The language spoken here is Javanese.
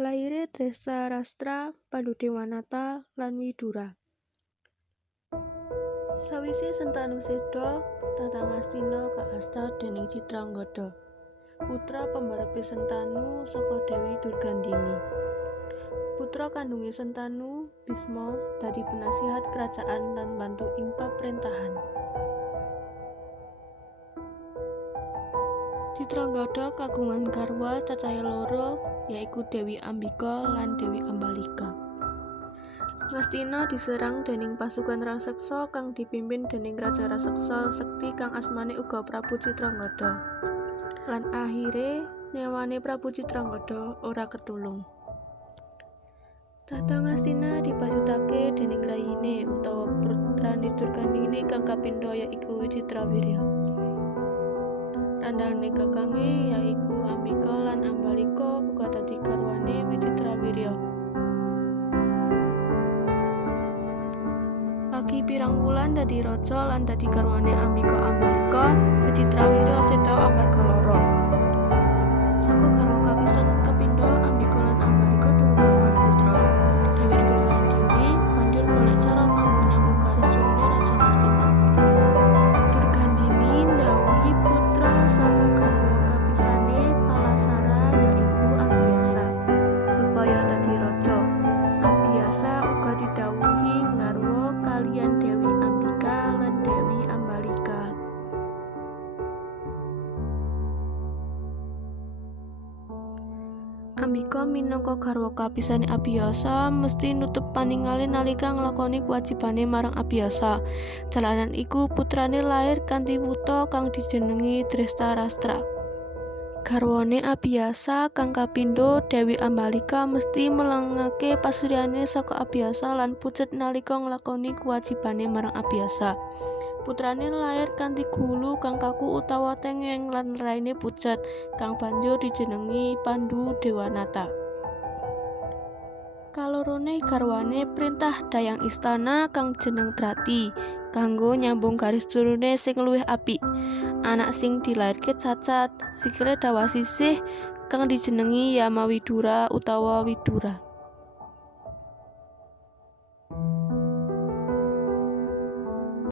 Laire Drestarastra Pandudewanata lan Widura. Sawise Sentanu seda, Tata Ngastina kaasta dening Citranggada, putra pembarepe Sentanu saka Dewi Durgandini. Putra kandunge Sentanu, Bisma, dadi penasihat kerajaan lan bantu ing paprentahan. Citranggada kagungan garwa cacahe loro, yaiku Dewi Ambika lan Dewi Ambalika. Ngastina diserang dening pasukan raseksa kang dipimpin dening Raja Raseksa Sekti kang asmane uga Prabu Citranggada. Lan akhire nyawane Prabu Citranggada ora ketulung. Tata Ngastina dipasutake dening rayine utawa putrane Durgandini kang kapindho yaiku Wicitrawirya. Randhane kakange yaiku Ambika lan Ambalika uga dadi garwane Wicitrawirya. Lagi pirang wulan dadi raja lan dadi garwane Ambika Ambalika, Wicitrawirya seda amarga lara. Saka garwa kapisan lan kapindho Ambika lan Ambalika durung kagungan putra. Dewi Durgandini banjur golek cara kanggo nyambung garis turune Raja Ngastina. Durgandini ndhawuhi putra saka garwa kapisane Palasara yaiku Abiyasa supaya dadi raja. Abiyasa uga didhawuhi ngarwa kaliyan Dewi Ambika lan Dewi Ambalika. Ambika minangka garwa kapisane Abiyasa mesti nutup paningale nalika nglakoni kewajibane marang Abiyasa. Jalaran iku putrane lair kanthi wuta kang dijenengi Drestarastra. Garwane Abiyasa kang kapindho Dewi Ambalika mesti melengake pasuryane saka Abiyasa lan pucet nalika nglakoni kewajibane marang Abiyasa. Putrane lair kanthi gulu kang kaku utawa tengeng lan raine pucet kang banjur dijenengi Pandudewanata. Kalorone garwane printah dayang istana kang jeneng Drati kanggo nyambung garis turune sing luwih apik. Anak sing dilairke cacat, sikile dawa sisih kang dijenengi Yamawidura utawa Widura.